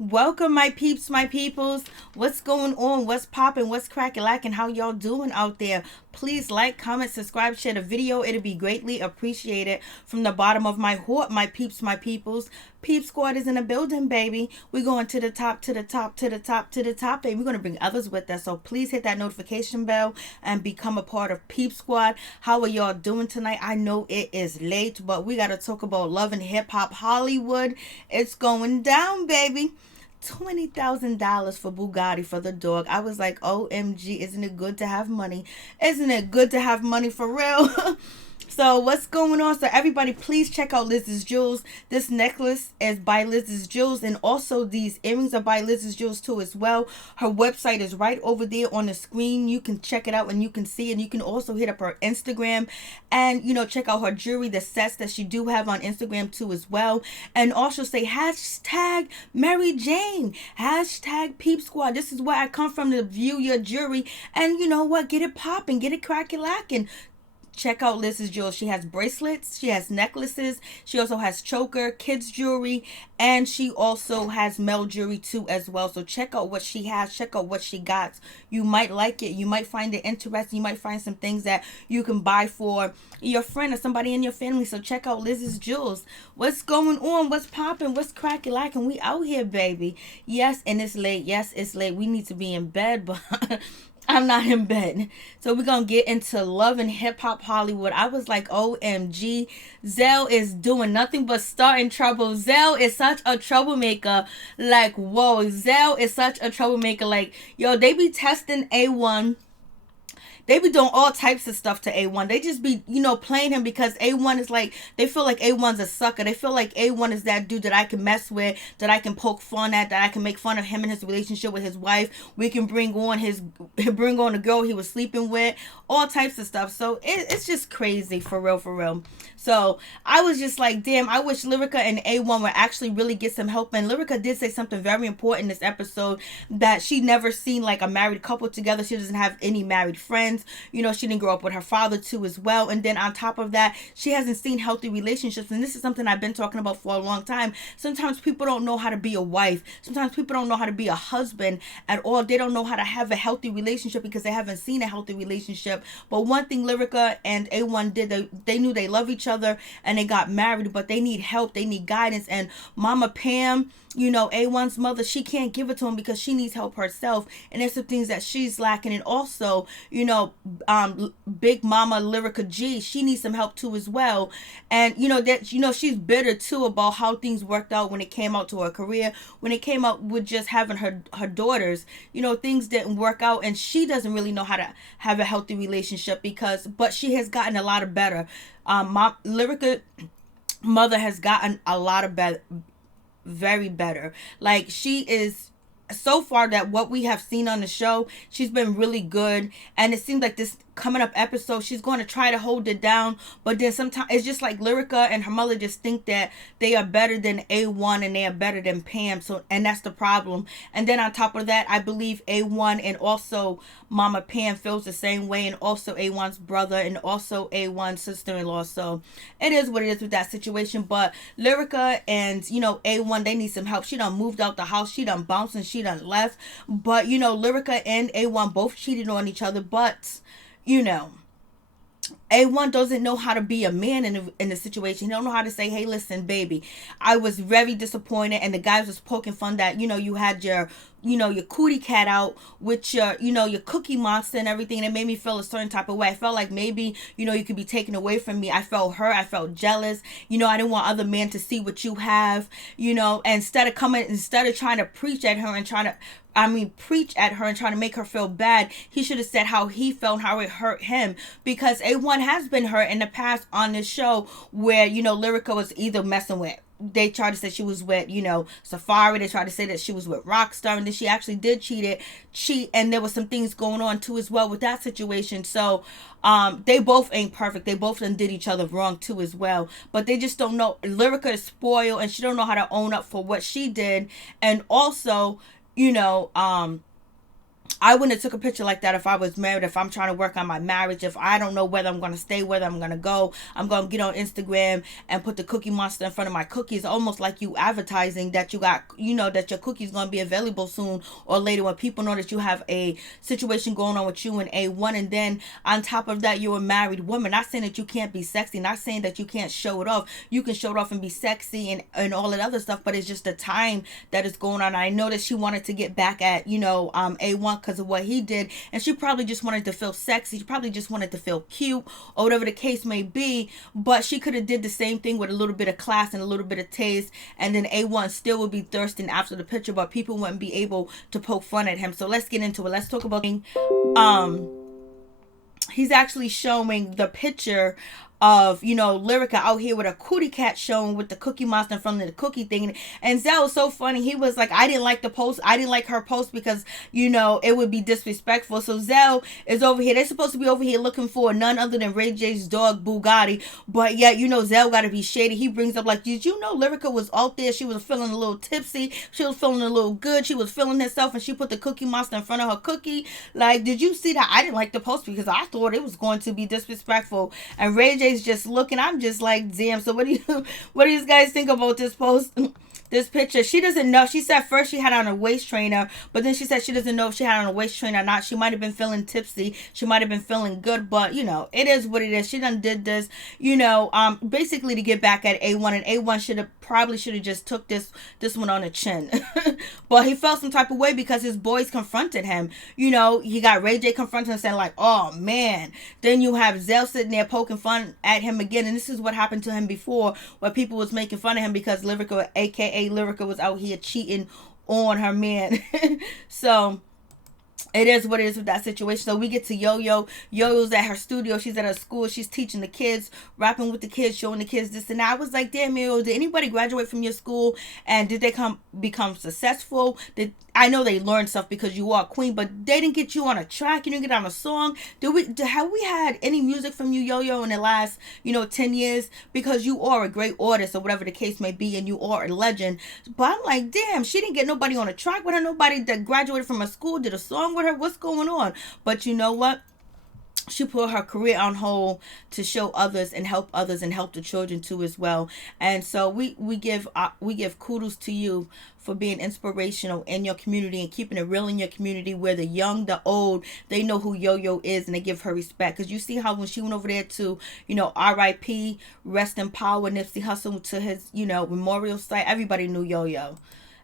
Welcome, my peeps, my peoples. What's going on? What's popping? What's cracking, lacking? How y'all doing out there? Please like, comment, subscribe, share the video. It'll be greatly appreciated. From the bottom of my heart, my peeps, my peoples. Peep Squad is in the building, baby. We're going to the top, to the top, to the top, to the top, baby. We're going to bring others with us. So please hit that notification bell and become a part of Peep Squad. How are y'all doing tonight? I know it is late, but we got to talk about love and hip hop Hollywood. It's going down, baby. $20,000 for Bugatti for the dog. I was like, OMG, isn't it good to have money? Isn't it good to have money for real? So what's going on? So everybody, please check out Liz's Jewels. This necklace is by Liz's Jewels, and also these earrings are by Liz's Jewels too as well. Her website is right over there on the screen. You can check it out and you can see it. You can also hit up her Instagram and check out her jewelry, the sets that she do have on Instagram too as well. And also say hashtag Mary Jane, hashtag Peep Squad. This is where I come from to view your jewelry, and you know what? Get it popping, get it cracking lacking. Check out Liz's Jewels. She has bracelets, she has necklaces, she also has choker, kids jewelry, and she also has male jewelry too as well. So check out what she has, check out what she got. You might like it, you might find it interesting, you might find some things that you can buy for your friend or somebody in your family. So check out Liz's Jewels. What's going on? What's popping? What's cracking lacking? We out here, baby. Yes, and it's late. Yes, it's late. We need to be in bed, but I'm not in bed. So we're going to get into love and hip hop Hollywood. I was like, OMG, Zell is doing nothing but starting trouble. Zell is such a troublemaker. Like, whoa, Zell is such a troublemaker. Like, yo, they be testing A1. They be doing all types of stuff to A1. They just be, playing him because A1 is like, they feel like A1's a sucker. They feel like A1 is that dude that I can mess with, that I can poke fun at, that I can make fun of him and his relationship with his wife. We can bring on a girl he was sleeping with, all types of stuff. So it's just crazy, for real, for real. So I was just like, damn, I wish Lyrica and A1 would actually really get some help. And Lyrica did say something very important in this episode, that she never seen like a married couple together. She doesn't have any married friends. She didn't grow up with her father too as well. And then on top of that, she hasn't seen healthy relationships. And this is something I've been talking about for a long time. Sometimes people don't know how to be a wife. Sometimes people don't know how to be a husband at all. They don't know how to have a healthy relationship because they haven't seen a healthy relationship. But one thing Lyrica and A1 did, they knew they love each other and they got married, but they need help. They need guidance. And Mama Pam, A1's mother, she can't give it to him because she needs help herself. And there's some things that she's lacking. And also, Big Mama Lyrica G, she needs some help too as well. And she's bitter too about how things worked out when it came out to her career, when it came out with just having her daughters. Things didn't work out, and she doesn't really know how to have a healthy relationship but she has gotten a lot of better. Lyrica mother has gotten a lot of better, very better. Like, she is, so far, that what we have seen on the show, she's been really good. And it seems like this coming up episode, she's going to try to hold it down, but then sometimes it's just like Lyrica and her mother just think that they are better than A1 and they are better than Pam. So, and that's the problem. And then on top of that, I believe A1 and also Mama Pam feels the same way, and also A1's brother and also A1's sister-in-law. So it is what it is with that situation. But Lyrica and A1, they need some help. She done moved out the house, she done bounced, and she done left. But Lyrica and A1 both cheated on each other, but A1 doesn't know how to be a man in the situation. He don't know how to say, hey, listen, baby, I was very disappointed. And the guys was poking fun that, you had your cootie cat out with your cookie monster and everything. And it made me feel a certain type of way. I felt like maybe, you could be taken away from me. I felt hurt. I felt jealous. I didn't want other men to see what you have, instead of trying to preach at her and preach at her and trying to make her feel bad, he should have said how he felt, how it hurt him. Because A1 has been hurt in the past on this show where, Lyrica was either messing with, they tried to say she was with, Safari. They tried to say that she was with Rockstar, and then she actually did cheat, and there was some things going on too as well with that situation. So they both ain't perfect. They both done did each other wrong too as well, but they just don't know. Lyrica is spoiled, and she don't know how to own up for what she did. And also, I wouldn't have took a picture like that if I was married, if I'm trying to work on my marriage, if I don't know whether I'm going to stay, whether I'm going to go. I'm going to get on Instagram and put the Cookie Monster in front of my cookies, almost like you advertising that you got, that your cookie's going to be available soon or later, when people know that you have a situation going on with you and A1. And then on top of that, you're a married woman. Not saying that you can't be sexy, not saying that you can't show it off. You can show it off and be sexy and all that other stuff, but it's just the time that is going on. I know that she wanted to get back at, A1 because of what he did, and she probably just wanted to feel sexy. She probably just wanted to feel cute or whatever the case may be, but she could have did the same thing with a little bit of class and a little bit of taste, and then A1 still would be thirsting after the picture, but people wouldn't be able to poke fun at him. So let's get into it. Let's talk about he's actually showing the picture of, Lyrica out here with a cootie cat showing with the Cookie Monster in front of the cookie thing. And Zell was so funny. He was like, I didn't like the post. I didn't like her post because, it would be disrespectful. So Zell is over here. They're supposed to be over here looking for none other than Ray J's dog, Bugatti. But yet, Zell got to be shady. He brings up like, did you know Lyrica was out there? She was feeling a little tipsy. She was feeling a little good. She was feeling herself, and she put the Cookie Monster in front of her cookie. Like, did you see that? I didn't like the post because I thought it was going to be disrespectful. And Ray J's just looking. I'm just like, damn. So what do you guys think about this post? This picture? She doesn't know. She said first she had on a waist trainer, but then she said she doesn't know if she had on a waist trainer or not. She might have been feeling tipsy. She might have been feeling good, but it is what it is. She done did this, basically to get back at A1, and A1 probably should have just took this one on the chin. But he felt some type of way because his boys confronted him. He got Ray J confronting him, saying like, oh man. Then you have Zell sitting there poking fun at him again, and this is what happened to him before, where people was making fun of him because Lyrica, aka Lyrica, was out here cheating on her man. So it is what it is with that situation. So we get to Yo-Yo. Yo-Yo's at her studio. She's at her school. She's teaching the kids, rapping with the kids, showing the kids this and that. I was like, damn, Yo, did anybody graduate from your school? And did they become successful? I know they learned stuff because you are a queen, but they didn't get you on a track. You didn't get on a song. Have we had any music from you, Yo-Yo, in the last, 10 years? Because you are a great artist or whatever the case may be, and you are a legend. But I'm like, damn, she didn't get nobody on a track with her. Nobody that graduated from a school did a song with her. What's going on? But you know what? She put her career on hold to show others and help the children too as well. And so we give kudos to you for being inspirational in your community and keeping it real in your community, where the young, the old, they know who Yo-Yo is and they give her respect. Because you see how when she went over there to, R.I.P., rest in power, Nipsey Hussle, to his, memorial site, everybody knew Yo-Yo.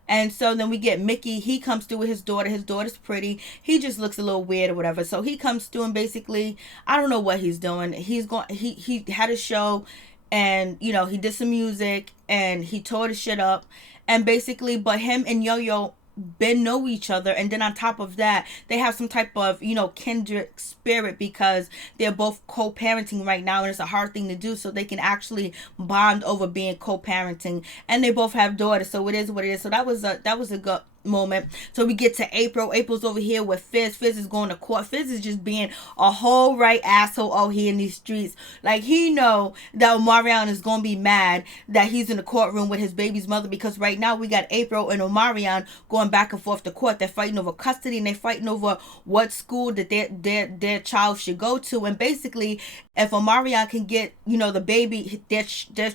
And so then we get Mickey. He comes through with his daughter. His daughter's pretty. He just looks a little weird or whatever. So he comes through and basically, I don't know what he's doing. He had a show, and he did some music and he tore the shit up. And basically, but him and Yo-Yo been know each other, and then on top of that, they have some type of kindred spirit because they're both co-parenting right now, and it's a hard thing to do, so they can actually bond over being co-parenting, and they both have daughters, so it is what it is. So that was a good moment. So we get to April's over here with Fizz is going to court. Fizz is just being a whole right asshole out here in these streets. Like, he know that Omarion is going to be mad that he's in the courtroom with his baby's mother, because right now we got April and Omarion going back and forth to court. They're fighting over custody, and they're fighting over what school that their child should go to. And basically, if Omarion can get the baby,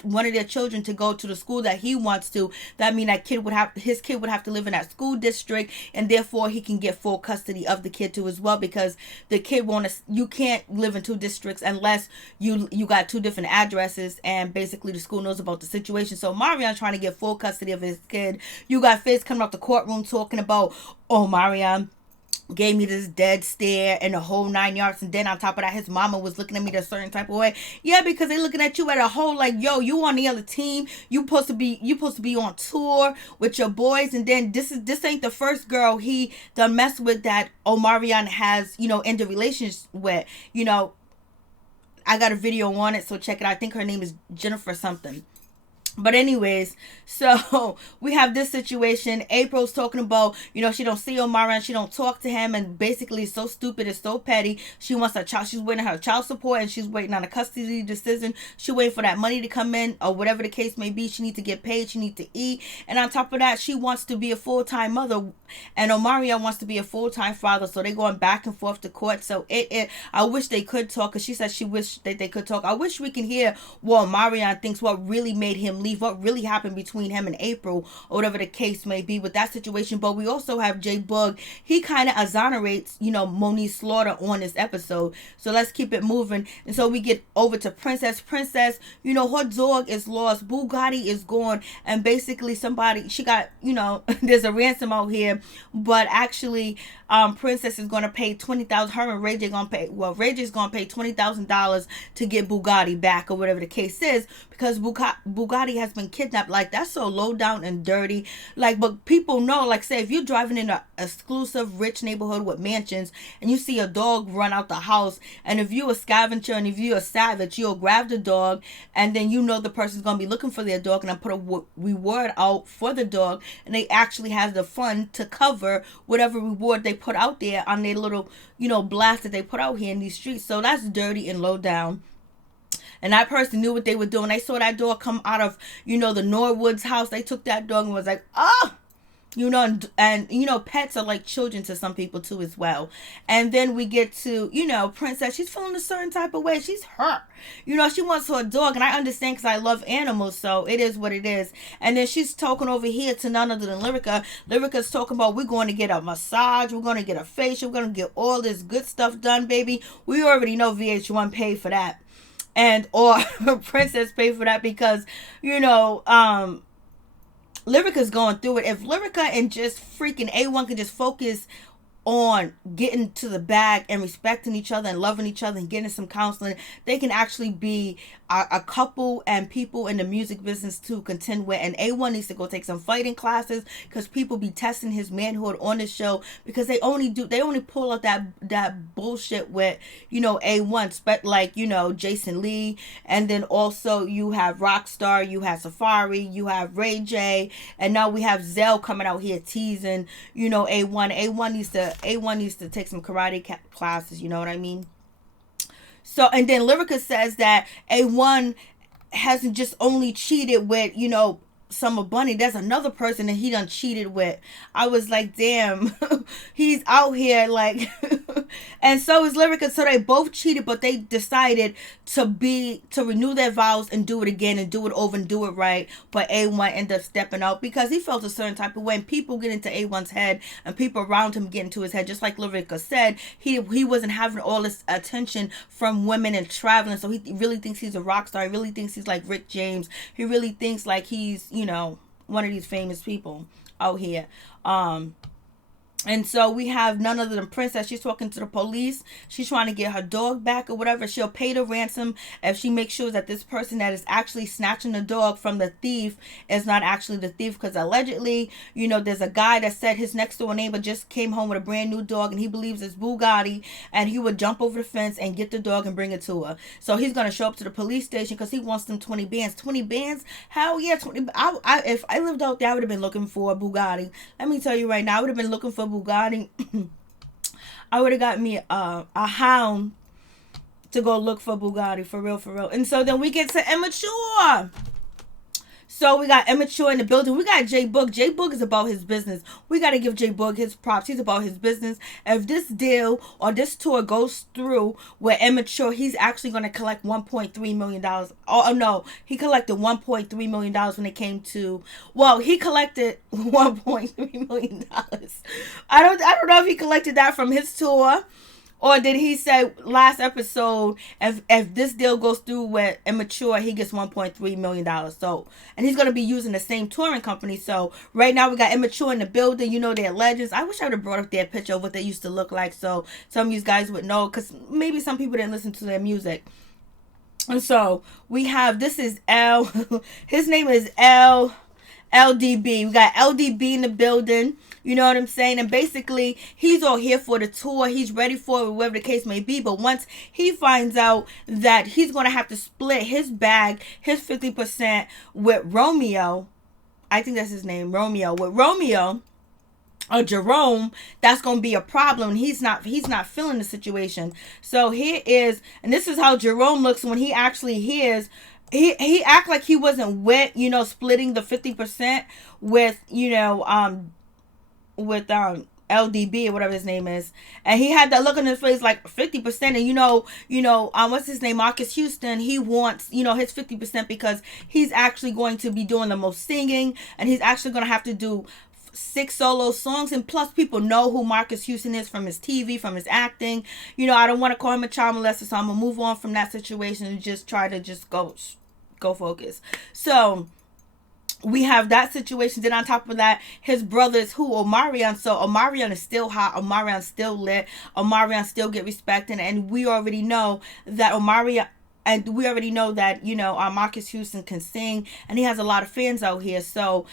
one of their children, to go to the school that he wants to, that mean that his kid would have to live in that school district, and therefore he can get full custody of the kid too as well, because the kid you can't live in two districts unless you got two different addresses, and basically the school knows about the situation. So Marion trying to get full custody of his kid. You got Fizz coming out the courtroom talking about, oh, Marion gave me this dead stare and the whole 9 yards, and then on top of that, his mama was looking at me a certain type of way. Yeah, because they looking at you at a whole like, yo, you on the other team, you supposed to be on tour with your boys, and then this ain't the first girl he done mess with that Omarion has ended relations with. I got a video on it, so check it out. I think her name is Jennifer something. But anyways, so we have this situation. April's talking about, she don't see Omari and she don't talk to him, and basically it's so stupid, it's so petty. She wants a child. She's waiting on her child support, and she's waiting on a custody decision. She waiting for that money to come in, or whatever the case may be. She needs to get paid. She needs to eat, and on top of that, she wants to be a full-time mother, and Omarion wants to be a full-time father. So they're going back and forth to court. So I wish they could talk, because she said she wished that they could talk. I wish we can hear what Omarion thinks, what really made him leave, what really happened between him and April, or whatever the case may be with that situation. But we also have J Bug. He kind of exonerates, Monique Slaughter on this episode. So let's keep it moving. And so we get over to Princess. Princess, her dog is lost. Bugatti is gone. And basically she got, there's a ransom out here. But actually, Princess is going to pay $20,000. Her and Ray J going to pay, Ray J's going to pay $20,000 to get Bugatti back, or whatever the case is, because Bugatti has been kidnapped. Like, that's so low down and dirty. Like, but people know, like, say, if you're driving in an exclusive rich neighborhood with mansions and you see a dog run out the house, and if you're a scavenger and if you're a savage, you'll grab the dog, and then the person's going to be looking for their dog, and then put a reward out for the dog, and they actually have the fund to cover whatever reward they put out there on their little, blast that they put out here in these streets. So that's dirty and low down. And that person knew what they were doing. They saw that dog come out of, the Norwood's house. They took that dog and was like, oh, and pets are like children to some people too as well. And then we get to, Princess. She's feeling a certain type of way. She's hurt. She wants her dog, and I understand because I love animals, so it is what it is. And then she's talking over here to none other than Lyrica. Lyrica's talking about, we're going to get a massage, we're going to get a facial, we're going to get all this good stuff done, baby. We already know VH1 paid for that. And or Princess paid for that because, Lyrica's going through it. If Lyrica and just freaking A1 could just focus on getting to the bag and respecting each other and loving each other and getting some counseling, they can actually be a couple and people in the music business to contend with. And A1 needs to go take some fighting classes, because people be testing his manhood on the show, because they only pull out that bullshit with A1, like Jason Lee, and then also you have Rockstar, you have Safari, you have Ray J, and now we have Zell coming out here teasing A1. A1 needs to take some karate classes, you know what I mean? So, and then Lyrica says that A1 hasn't just only cheated with, Summer Bunny. There's another person that he done cheated with. I was like, damn, he's out here like, and so is Lyrica. So they both cheated, but they decided to renew their vows and do it again and do it over and do it right. But A1 ended up stepping out because he felt a certain type of way, and people get into A1's head, and people around him get into his head. Just like Lyrica said, he wasn't having all this attention from women and traveling, so he really thinks he's a rock star. He really thinks he's like Rick James. He really thinks like he's one of these famous people out here. And so we have none other than Princess. She's talking to the police. She's trying to get her dog back or whatever. She'll pay the ransom if she makes sure that this person that is actually snatching the dog from the thief is not actually the thief. Because allegedly, there's a guy that said his next door neighbor just came home with a brand new dog, and he believes it's Bugatti, and he would jump over the fence and get the dog and bring it to her. So he's going to show up to the police station because he wants them 20 bands. 20 bands? Hell yeah, 20. If I lived out there, I would have been looking for a Bugatti. Let me tell you right now, I would have been looking for Bugatti. I would have got me a hound to go look for Bugatti, for real. And so then we get to Immature. So we got Immature in the building. We got J Boog. J Boog is about his business. We got to give J Boog his props. He's about his business. If this deal or this tour goes through with Immature, he's actually going to collect $1.3 million. Oh, no. He collected $1.3 million when it came to... Well, he collected $1.3 million. I don't know if he collected that from his tour, or did he say last episode, if this deal goes through with Immature, he gets $1.3 million. So, and he's going to be using the same touring company. So right now we got Immature in the building. They're legends. I wish I would have brought up their picture of what they used to look like, so some of you guys would know, because maybe some people didn't listen to their music. And so we have, this is L. His name is LDB. We got LDB in the building. You know what I'm saying? And basically, he's all here for the tour. He's ready for it, whatever the case may be. But once he finds out that he's going to have to split his bag, his 50% with Romeo, I think that's his name, Romeo, with Romeo or Jerome, that's gonna be a problem. He's not feeling the situation. So here is, and this is how Jerome looks when he actually hears. He act like he wasn't with, splitting the 50% with, LDB or whatever his name is, and he had that look on his face like 50%. And what's his name, Marcus Houston, he wants his 50% because he's actually going to be doing the most singing, and he's actually going to have to do 6 solo songs. And plus, people know who Marcus Houston is from his TV, from his acting. I don't want to call him a child molester, so I'm gonna move on from that situation and just try to just go focus. So we have that situation. Then on top of that, his brothers, who Omarion. So Omarion is still hot. Omarion's still lit. Omarion still get respected, and we already know that Omarion. And we already know that, Marcus Houston can sing, and he has a lot of fans out here. So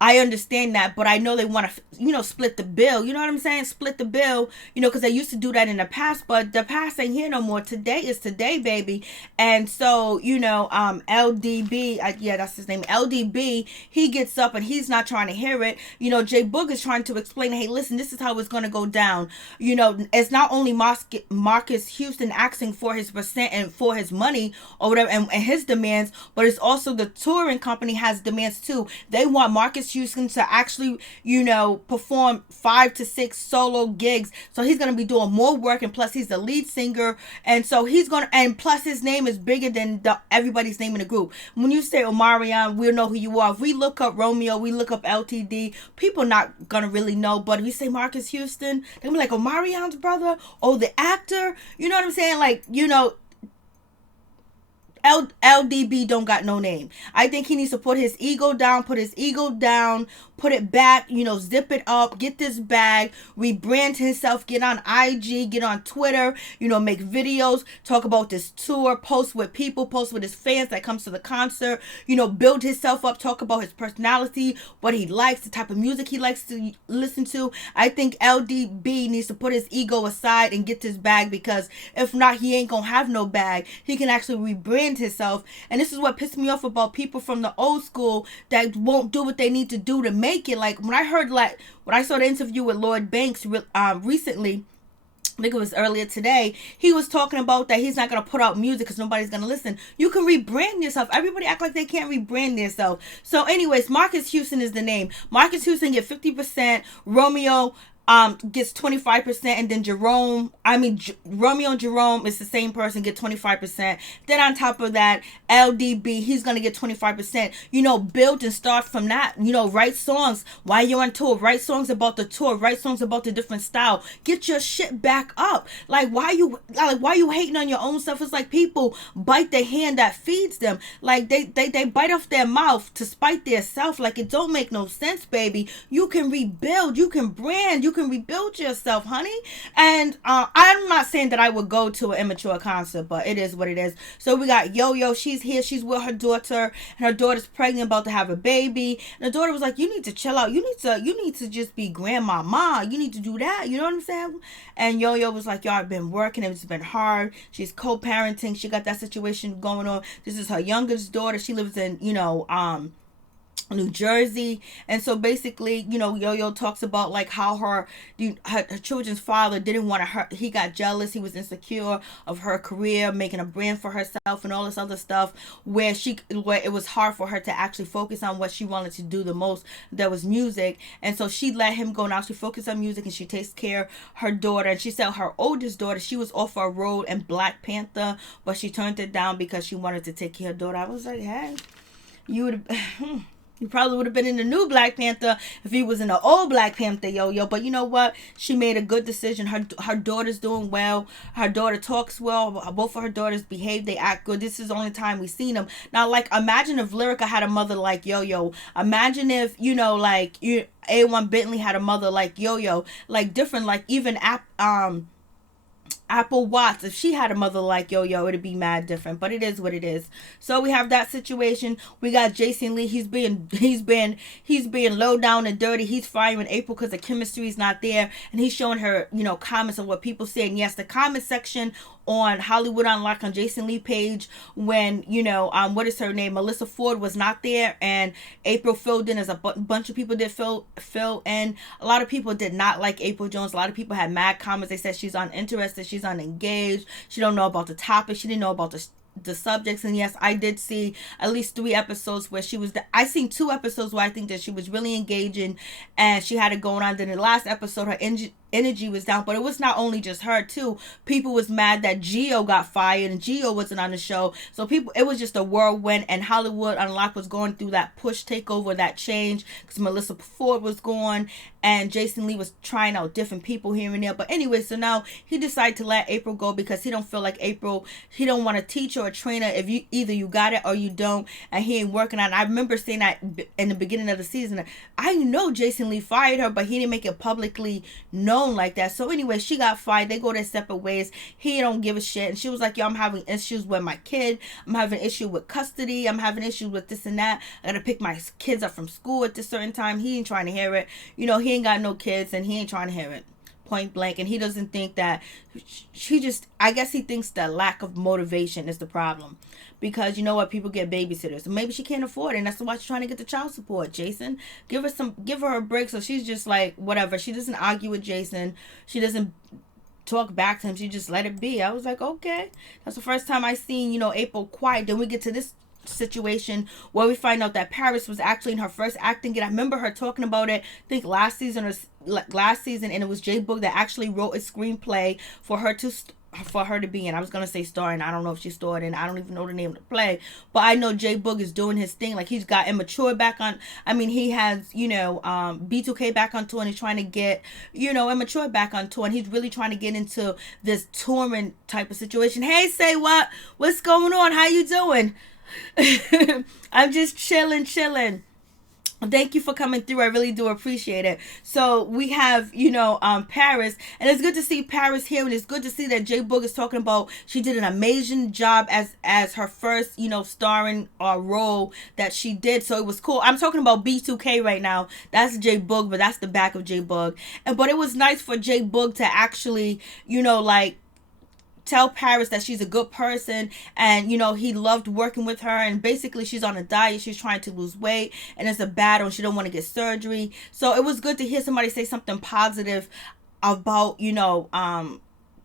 I understand that, but I know they want to, split the bill. You know what I'm saying? Split the bill, because they used to do that in the past, but the past ain't here no more. Today is today, baby. And so, LDB, yeah, that's his name, LDB, he gets up and he's not trying to hear it. Jay Boog is trying to explain, hey, listen, this is how it's going to go down. It's not only Marcus Houston asking for his percent and for his money or whatever, and his demands, but it's also the touring company has demands too. They want Marcus Houston to actually, perform 5 to 6 solo gigs. So he's going to be doing more work, and plus he's the lead singer. And so and plus his name is bigger than everybody's name in the group. When you say Omarion, we'll know who you are. If we look up Romeo, we look up LTD, people not going to really know. But if we say Marcus Houston, they'll be like, Omarion's brother, oh, the actor. You know what I'm saying? Like, LDB don't got no name. I think he needs to put his ego down, put it back, zip it up, get this bag, rebrand himself, get on IG, get on Twitter, make videos, talk about this tour, post with people, post with his fans that comes to the concert, build himself up, talk about his personality, what he likes, the type of music he likes to listen to. I think LDB needs to put his ego aside and get this bag, because if not, he ain't gonna have no bag. He can actually rebrand himself. And this is what pissed me off about people from the old school that won't do what they need to do to make it. Like when I saw the interview with Lloyd Banks recently, I think it was earlier today, he was talking about that he's not going to put out music because nobody's going to listen. You can rebrand yourself. Everybody act like they can't rebrand themselves. So anyways, Marcus Houston is the name. Marcus Houston get 50%. Romeo gets 25%, and then Romeo and Jerome is the same person, get 25%. Then on top of that, LDB, he's gonna get 25%. Build and start from that. Write songs while you're on tour. Write songs about the tour. Write songs about the different style. Get your shit back up. Why you hating on your own stuff? It's like people bite the hand that feeds them. Like they bite off their mouth to spite their self. Like it don't make no sense, baby. You can rebuild. You can brand. You can rebuild yourself, honey. And I'm not saying that I would go to an immature concert, but it is what it is. So we got Yo-Yo. She's here. She's with her daughter, and her daughter's pregnant, about to have a baby. And the daughter was like, "You need to chill out. You need to just be grandmama. You need to do that. You know what I'm saying?" And Yo-Yo was like, "Yo, I've been working. It's been hard. She's co-parenting. She got that situation going on. This is her youngest daughter. She lives in New Jersey." And so basically, Yo-Yo talks about like how her children's father didn't want her. He got jealous. He was insecure of her career, making a brand for herself and all this other stuff, where it was hard for her to actually focus on what she wanted to do the most. That was music. And so she let him go. Now she focused on music, and she takes care of her daughter. And she said her oldest daughter, she was offered a role in Black Panther, but she turned it down because she wanted to take care of her daughter. I was like, hey, you would you probably would have been in the new Black Panther if he was in the old Black Panther, Yo-Yo. But you know what? She made a good decision. Her daughter's doing well. Her daughter talks well. Both of her daughters behave. They act good. This is the only time we've seen them. Now, like, imagine if Lyrica had a mother like Yo-Yo. Imagine if, A1 Bentley had a mother like Yo-Yo. Like, different, like, even Apple Watts. If she had a mother like Yo-Yo, it'd be mad different. But it is what it is. So we have that situation. We got Jason Lee. He's being low down and dirty. He's firing April because the chemistry is not there, and he's showing her, comments of what people say. And yes, the comment section on Hollywood Unlocked on Jason Lee page, when what is her name, Melissa Ford, was not there, and April filled in, as a bunch of people did fill in. A lot of people did not like April Jones. A lot of people had mad comments. They said she's uninterested, she's unengaged, she don't know about the topic, she didn't know about the subjects. And yes, I did see at least 3 episodes where she was I seen 2 episodes where I think that she was really engaging and she had it going on. Then the last episode, her energy was down. But it was not only just her too. People was mad that Gio got fired and Gio wasn't on the show. So it was just a whirlwind, and Hollywood Unlocked was going through that push takeover, that change, because Melissa Ford was gone and Jason Lee was trying out different people here and there. But anyway, so now he decided to let April go because he don't feel like April, he don't want to teach or a trainer. If you either you got it or you don't, and he ain't working on it. I remember saying that in the beginning of the season. I know Jason Lee fired her, but he didn't make it publicly known like that. So anyway, she got fired. They go their separate ways. He don't give a shit. And she was like, yo, I'm having issues with my kid. I'm having an issue with custody. I'm having issues with this and that. I gotta pick my kids up from school at this certain time. He ain't trying to hear it. He ain't got no kids and he ain't trying to hear it. Point blank. And he doesn't think that I guess he thinks that lack of motivation is the problem, because you know what, people get babysitters, maybe she can't afford it, and that's why she's trying to get the child support. Jason, give her a break. So she's just like, whatever, she doesn't argue with Jason, she doesn't talk back to him, she just let it be. I was like, okay, that's the first time I seen April quiet. Then we get to this situation where we find out that Paris was actually in her first acting gig. I remember her talking about it, I think last season, and it was J Boog that actually wrote a screenplay for her to be in. I was gonna say star, and I don't know if she starred in. I don't even know the name of the play, but I know J Boog is doing his thing. Like, he's got Immature back on. I mean, he has B2K back on tour, and he's trying to get Immature back on tour, and he's really trying to get into this touring type of situation. Hey, say what? What's going on? How you doing? I'm just chilling. Thank you for coming through. I really do appreciate it. So we have, Paris, and it's good to see Paris here, and it's good to see that J Boog is talking about she did an amazing job as her first, starring role that she did. So it was cool. I'm talking about B2K right now. That's J Boog, but that's the back of J Boog. But it was nice for J Boog to actually, tell Paris that she's a good person, and he loved working with her, and basically she's on a diet, she's trying to lose weight, and it's a battle, and she don't want to get surgery. So it was good to hear somebody say something positive about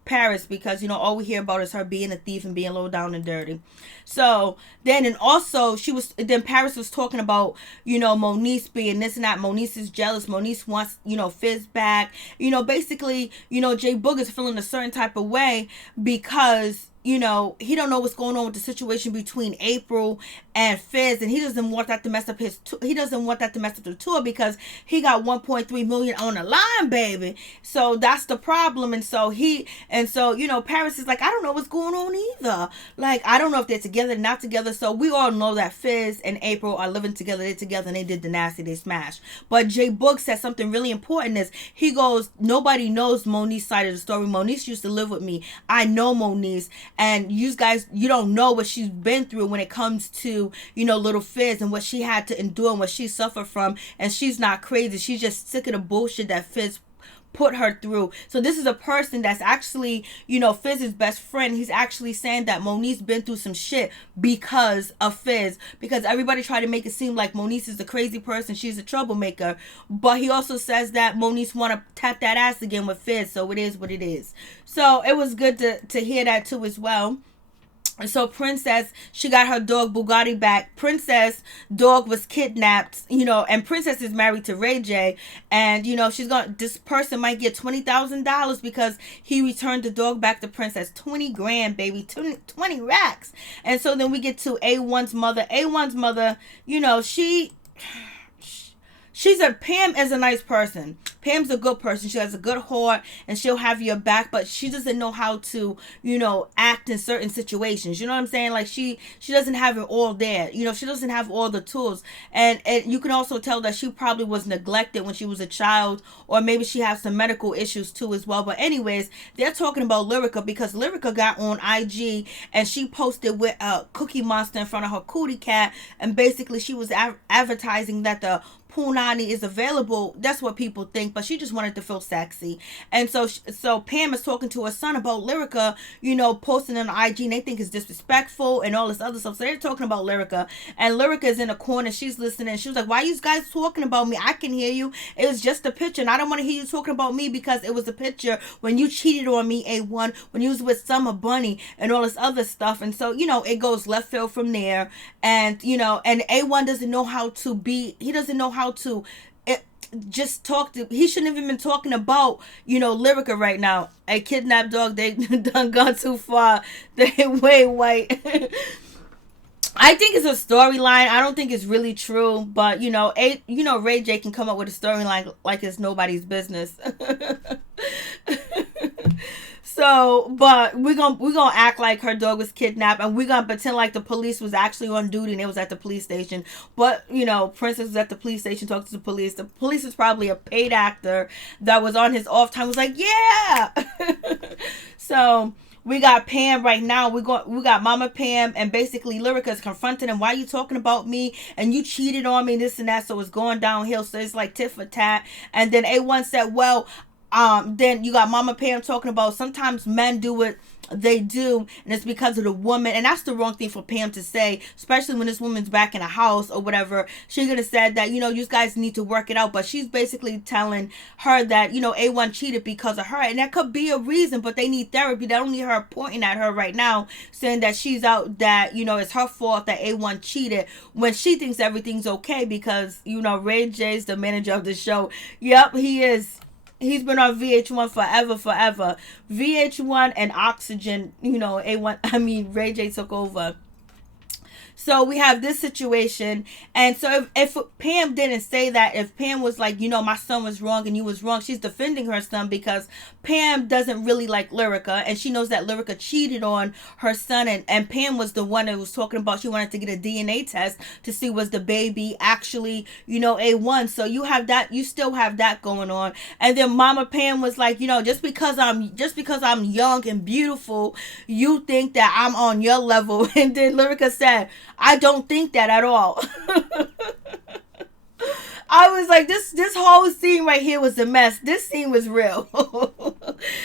Paris, because all we hear about is her being a thief and being low down and dirty. So then, and also Paris was talking about Moniece being this and that. Moniece is jealous. Moniece wants Fizz back. Basically J Boog is feeling a certain type of way because he don't know what's going on with the situation between April and Fizz, and he doesn't want that to mess up the tour, because he got 1.3 million on the line, baby. So that's the problem. And so Paris is like, I don't know what's going on either. Like, I don't know if they're together, not together. So we all know that Fizz and April are living together. They're together, and they did the nasty, they smashed. But J Boog said something really important. Is he goes, nobody knows Moniece's side of the story. Moniece used to live with me. I know Moniece. And you guys, you don't know what she's been through when it comes to, little Fizz, and what she had to endure and what she suffered from. And she's not crazy. She's just sick of the bullshit that Fizz put her through. So this is a person that's actually, Fizz's best friend. He's actually saying that Moniece been through some shit because of Fizz, because everybody tried to make it seem like Moniece is a crazy person, she's a troublemaker. But he also says that Moniece want to tap that ass again with Fizz. So it is what it is. So it was good to hear that too as well. So Princess, she got her dog Bugatti back. Princess dog was kidnapped, and Princess is married to Ray J, and this person might get $20,000 because he returned the dog back to Princess. 20 grand, baby, 20 racks. And so then we get to A1's mother. A1's mother, Pam is a nice person. Pam's a good person. She has a good heart and she'll have your back, but she doesn't know how to, act in certain situations. You know what I'm saying? Like she doesn't have it all there. She doesn't have all the tools. And you can also tell that she probably was neglected when she was a child, or maybe she has some medical issues too as well. But anyways, they're talking about Lyrica because Lyrica got on IG and she posted with a Cookie Monster in front of her cootie cat, and basically she was advertising that the punani is available. That's what people think, but she just wanted to feel sexy. And so Pam is talking to her son about Lyrica, posting on IG, and they think it's disrespectful and all this other stuff. So they're talking about Lyrica, and Lyrica is in a corner. She's listening. She was like, "Why are you guys talking about me? I can hear you. It was just a picture, and I don't want to hear you talking about me because it was a picture when you cheated on me, A1, when you was with Summer Bunny and all this other stuff." And so it goes left field from there. And and A1 doesn't know how to be. He doesn't know how to just talk to. He shouldn't have even been talking about Lyrica right now. A kidnapped dog, they done gone too far. They way white. I think it's a storyline. I don't think it's really true, but Ray J can come up with a storyline like it's nobody's business. So, but we're gonna act like her dog was kidnapped, and we're gonna pretend like the police was actually on duty and it was at the police station. But Princess was at the police station talking to the police. The police is probably a paid actor that was on his off time. Was like, yeah. So we got Pam right now. We got Mama Pam, and basically Lyrica is confronting him. Why are you talking about me? And you cheated on me, this and that. So it's going downhill. So it's like tit for tat. And then A1 said, well, then you got Mama Pam talking about sometimes men do what they do and it's because of the woman, and that's the wrong thing for Pam to say, especially when this woman's back in a house or whatever. She could have said that you guys need to work it out, but she's basically telling her that A1 cheated because of her, and that could be a reason, but they need therapy. They don't need her pointing at her right now saying that she's out, that it's her fault that A1 cheated when she thinks everything's okay because Ray J's the manager of the show. Yep, he is. He's been on VH1 forever. VH1 and Oxygen, Ray J took over. So we have this situation. And so if Pam didn't say that, if Pam was like, my son was wrong and you was wrong, she's defending her son because Pam doesn't really like Lyrica, and she knows that Lyrica cheated on her son, and Pam was the one that was talking about she wanted to get a DNA test to see was the baby actually, A1. So you still have that going on. And then Mama Pam was like, just because I'm young and beautiful, you think that I'm on your level. And then Lyrica said, I don't think that at all. I was like, this whole scene right here was a mess. This scene was real.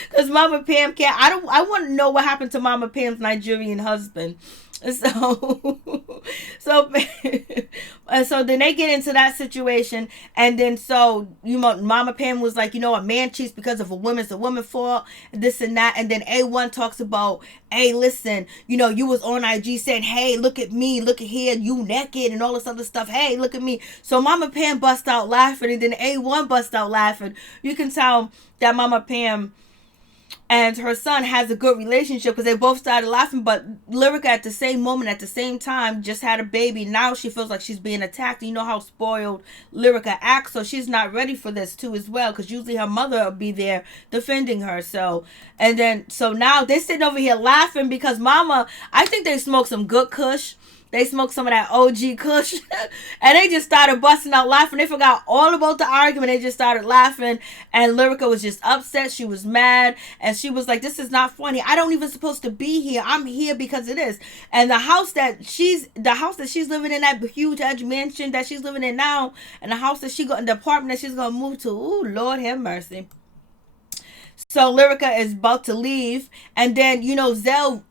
Because Mama Pam can't. I want to know what happened to Mama Pam's Nigerian husband. So then they get into that situation, and then Mama Pam was like, a man cheats because of a woman, it's a woman's fault, this and that. And then A1 talks about, hey, listen, you was on IG saying, hey, look at me, look at here, you naked and all this other stuff. Hey, look at me. So Mama Pam bust out laughing, and then A1 bust out laughing. You can tell that Mama Pam and her son has a good relationship because they both started laughing. But Lyrica at the same moment, at the same time, just had a baby. Now she feels like she's being attacked. You know how spoiled Lyrica acts, so she's not ready for this too as well, because usually her mother will be there defending her. So now they're sitting over here laughing because Mama, I think they smoked some good kush. They smoked some of that OG kush. And they just started busting out laughing. They forgot all about the argument. They just started laughing. And Lyrica was just upset. She was mad. And she was like, this is not funny. I don't even supposed to be here. I'm here because it is. And the house that she's living in, that huge edge mansion that she's living in now, and the house that the apartment that she's going to move to, ooh, Lord have mercy. So Lyrica is about to leave, and then Zell's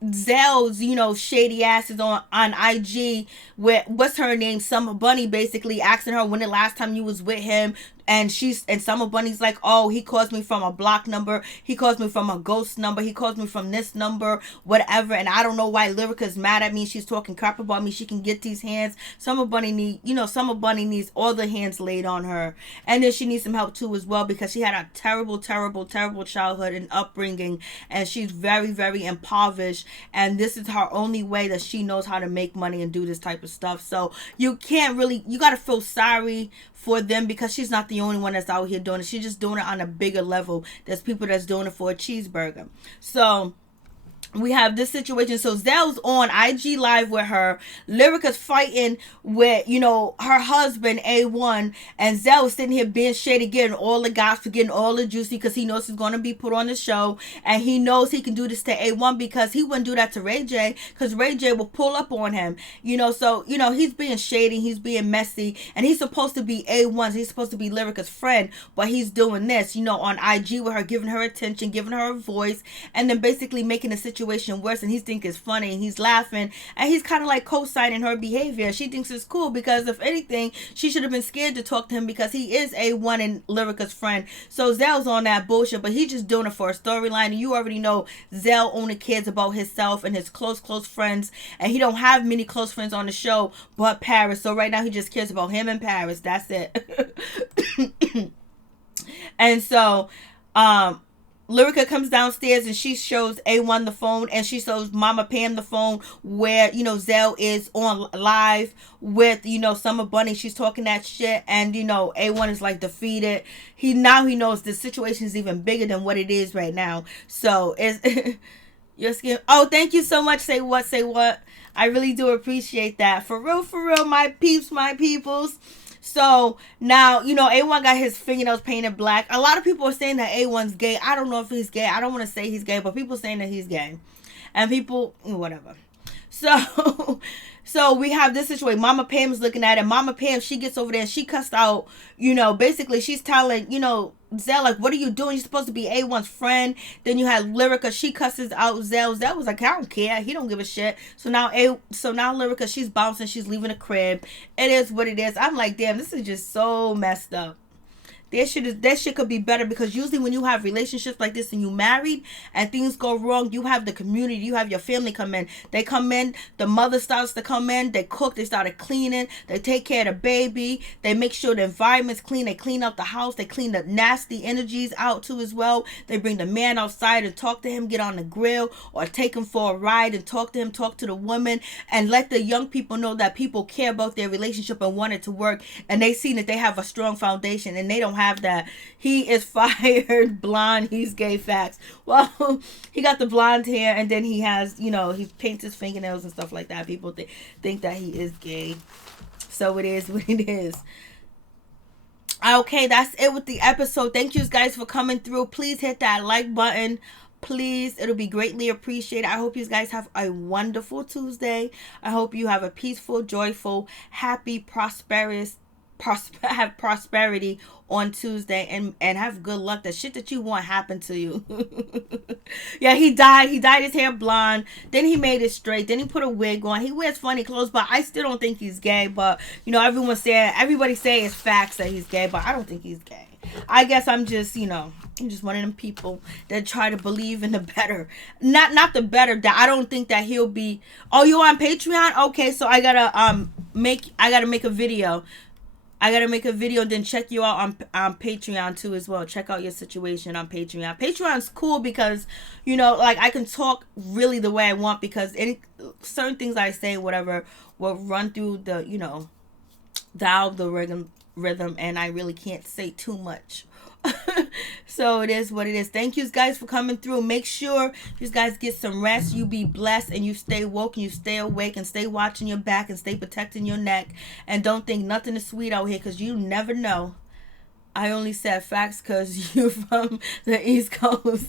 shady ass is on IG with, what's her name, Summer Bunny, basically asking her when the last time you was with him. And Summer Bunny's like, oh, he calls me from a block number, he calls me from a ghost number, he calls me from this number, whatever. And I don't know why Lyrica's mad at me. She's talking crap about me. She can get these hands. Summer Bunny needs all the hands laid on her. And then she needs some help too as well, because she had a terrible childhood and upbringing, and she's very, very impoverished, and this is her only way that she knows how to make money and do this type of stuff. So you gotta feel sorry for them, because she's not the only one that's out here doing it. She's just doing it on a bigger level. There's people that's doing it for a cheeseburger. So we have this situation. So Zell's on IG Live with her. Lyrica's fighting with, her husband, A1. And Zell's sitting here being shady, getting all the gossip, getting all the juicy, because he knows he's going to be put on the show. And he knows he can do this to A1, because he wouldn't do that to Ray J, because Ray J will pull up on him. So, he's being shady, he's being messy. And he's supposed to be A1's, he's supposed to be Lyrica's friend. But he's doing this, on IG with her, giving her attention, giving her a voice. And then basically making the situation worse, and he thinks it's funny, and he's laughing, and he's kind of like co-signing her behavior. She thinks it's cool, because if anything, she should have been scared to talk to him, because he is A1 and Lyrica's friend. So Zell's on that bullshit, but he's just doing it for a storyline. And you already know Zell only cares about himself and his close friends, and he don't have many close friends on the show but Paris. So right now he just cares about him and Paris. That's it. And so Lyrica comes downstairs and she shows A1 the phone, and she shows Mama Pam the phone where, Zell is on live with, Summer Bunny. She's talking that shit, and, A1 is like defeated. He knows the situation is even bigger than what it is right now. So it's your skin. Oh, thank you so much. Say what? I really do appreciate that. For real, my peeps, my peoples. So now, A1 got his fingernails painted black. A lot of people are saying that A1's gay. I don't know if he's gay. I don't want to say he's gay, but people saying that he's gay. And people, whatever. So we have this situation. Mama Pam's looking at it. Mama Pam, she gets over there and she cussed out, basically she's telling, Zell, like, what are you doing? You're supposed to be A1's friend. Then you had Lyrica. She cusses out Zell. Zell was like, I don't care. He don't give a shit. So now Lyrica, she's bouncing. She's leaving the crib. It is what it is. I'm like, damn, this is just so messed up. That shit could be better, because usually when you have relationships like this and you married and things go wrong, you have the community, you have your family come in. They come in, the mother starts to come in, they cook, they started cleaning, they take care of the baby, they make sure the environment's clean, they clean up the house, they clean the nasty energies out too as well. They bring the man outside and talk to him, get on the grill, or take him for a ride and talk to him, talk to the woman, and let the young people know that people care about their relationship and want it to work, and they see that they have a strong foundation, and they don't have that. He is fired, blonde, he's gay, facts. Well, he got the blonde hair, and then he has, he paints his fingernails and stuff like that. People think that he is gay. So it is what it is. Okay, that's it with the episode. Thank you guys for coming through. Please hit that like button. Please, it'll be greatly appreciated. I hope you guys have a wonderful Tuesday. I hope you have a peaceful, joyful, happy, have prosperity on Tuesday, and have good luck. The shit that you want happen to you. Yeah, he dyed his hair blonde, then he made it straight, then he put a wig on. He wears funny clothes, but I still don't think he's gay. But everybody say it's facts that he's gay, but I don't think he's gay. I guess I'm just one of them people that try to believe in the better. Not the better, that I don't think that he'll be. Oh, you on Patreon? Okay, so I gotta make a video. I gotta make a video and then check you out on Patreon too as well. Check out your situation on Patreon. Patreon's cool because, like, I can talk really the way I want, because certain things I say, whatever, will run through the, the algorithm, and I really can't say too much. So it is what it is. Thank you guys for coming through. Make sure you guys get some rest. You be blessed, and you stay woke, and you stay awake, and stay watching your back, and stay protecting your neck, and don't think nothing is sweet out here, because you never know. I only said facts because you're from the East Coast.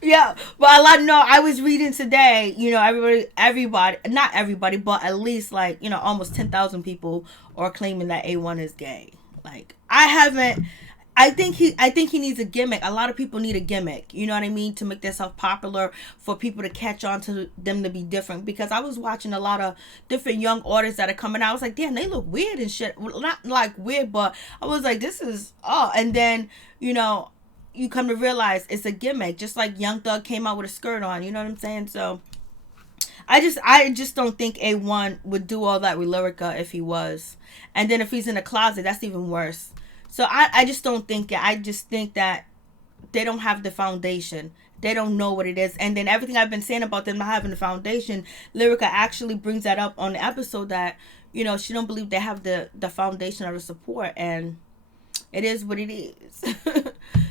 Yeah, but I was reading today, everybody, not everybody, but at least almost 10,000 people are claiming that A1 is gay. Like, I think he needs a gimmick. A lot of people need a gimmick, you know what I mean, to make themselves popular, for people to catch on to them, to be different. Because I was watching a lot of different young artists that are coming out. I was like, damn, they look weird and shit. Well, not like weird, but I was like, this is and then you come to realize it's a gimmick. Just like Young Thug came out with a skirt on, you know what I'm saying? So I just don't think A1 would do all that with Lyrica if he was. And then if he's in a closet, that's even worse. So I just don't think it. I just think that they don't have the foundation. They don't know what it is. And then everything I've been saying about them not having the foundation, Lyrica actually brings that up on the episode that, you know, she don't believe they have the foundation or the support. And it is what it is.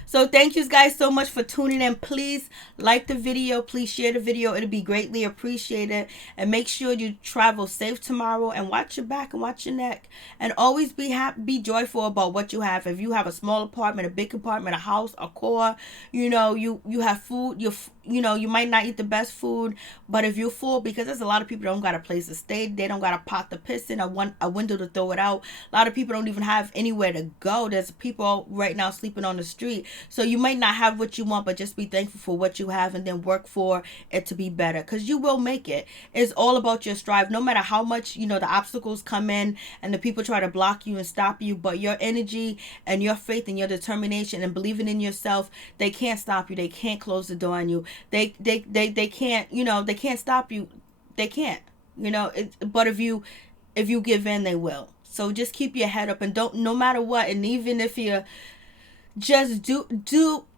So thank you guys so much for tuning in. Please like the video. Please share the video. It'll be greatly appreciated. And make sure you travel safe tomorrow. And watch your back and watch your neck. And always be happy, be joyful about what you have. If you have a small apartment, a big apartment, a house, a car, you know, you have food. You know, you might not eat the best food, but if you're full, because there's a lot of people that don't got a place to stay, they don't got a pot to piss in, a window to throw it out. A lot of people don't even have anywhere to go. There's people right now sleeping on the street. So you might not have what you want, but just be thankful for what you have and then work for it to be better, because you will make it. It's all about your strive. No matter how much, you know, the obstacles come in and the people try to block you and stop you, but your energy and your faith and your determination and believing in yourself, they can't stop you. They can't close the door on you. They can't, you know, they can't stop you. They can't, you know, but if you give in, they will. So just keep your head up and don't, no matter what. And even if you just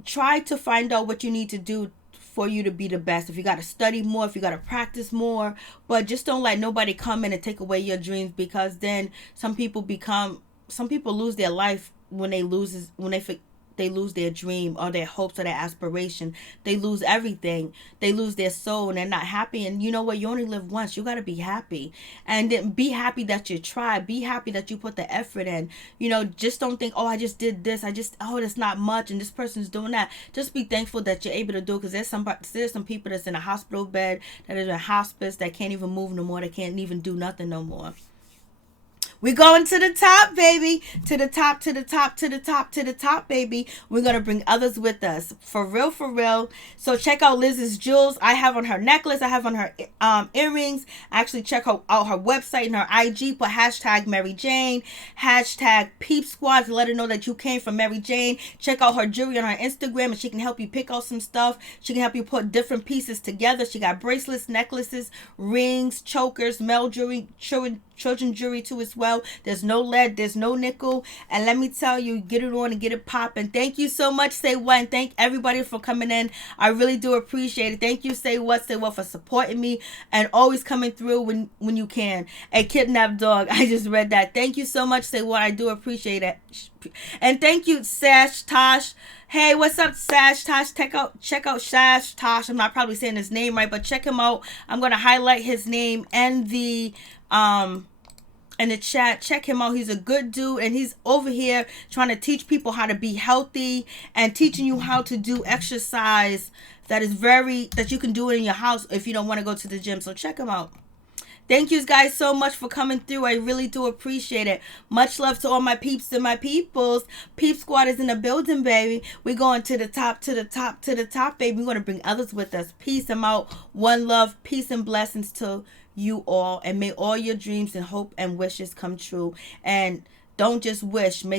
try to find out what you need to do for you to be the best. If you got to study more, if you got to practice more, but just don't let nobody come in and take away your dreams, because then some people lose their life when they lose their dream or their hopes or their aspiration. They lose everything. They lose their soul and they're not happy. And you know what? You only live once. You got to be happy. And then be happy that you tried. Be happy that you put the effort in. You know, just don't think, oh, I just did this. That's not much. And this person's doing that. Just be thankful that you're able to do it, because there's some people that's in a hospital bed, that is in hospice, that can't even move no more. They can't even do nothing no more. We're going to the top, baby. To the top, to the top, to the top, to the top, baby. We're going to bring others with us. For real, for real. So check out Liz's jewels. I have on her necklace. I have on her earrings. Actually, check out her website and her IG. Put hashtag Mary Jane. Hashtag Peep Squad to let her know that you came from Mary Jane. Check out her jewelry on her Instagram, and she can help you pick out some stuff. She can help you put different pieces together. She got bracelets, necklaces, rings, chokers, male jewelry, children jewelry too as well. There's no lead, there's no nickel, and let me tell you, get it on and get it popping. Thank you so much, Say What, and thank everybody for coming in. I really do appreciate it. Thank you, Say What for supporting me and always coming through when you can. A kidnapped dog, I just read that. Thank you so much, Say What. I do appreciate it. And thank you, Sash Tosh. Hey, what's up, Sash Tosh? Check out Sash Tosh. I'm not probably saying his name right, but check him out. I'm gonna highlight his name and the in the chat. Check him out. He's a good dude, and he's over here trying to teach people how to be healthy and teaching you how to do exercise that you can do it in your house if you don't want to go to the gym. So check him out. Thank you guys so much for coming through. I really do appreciate it. Much love to all my peeps and my peoples. Peep Squad is in the building, baby. We're going to the top, to the top, to the top, baby. We're going to bring others with us. Peace. I'm out. One love, peace and blessings to you all. And may all your dreams and hope and wishes come true. And don't just wish. Make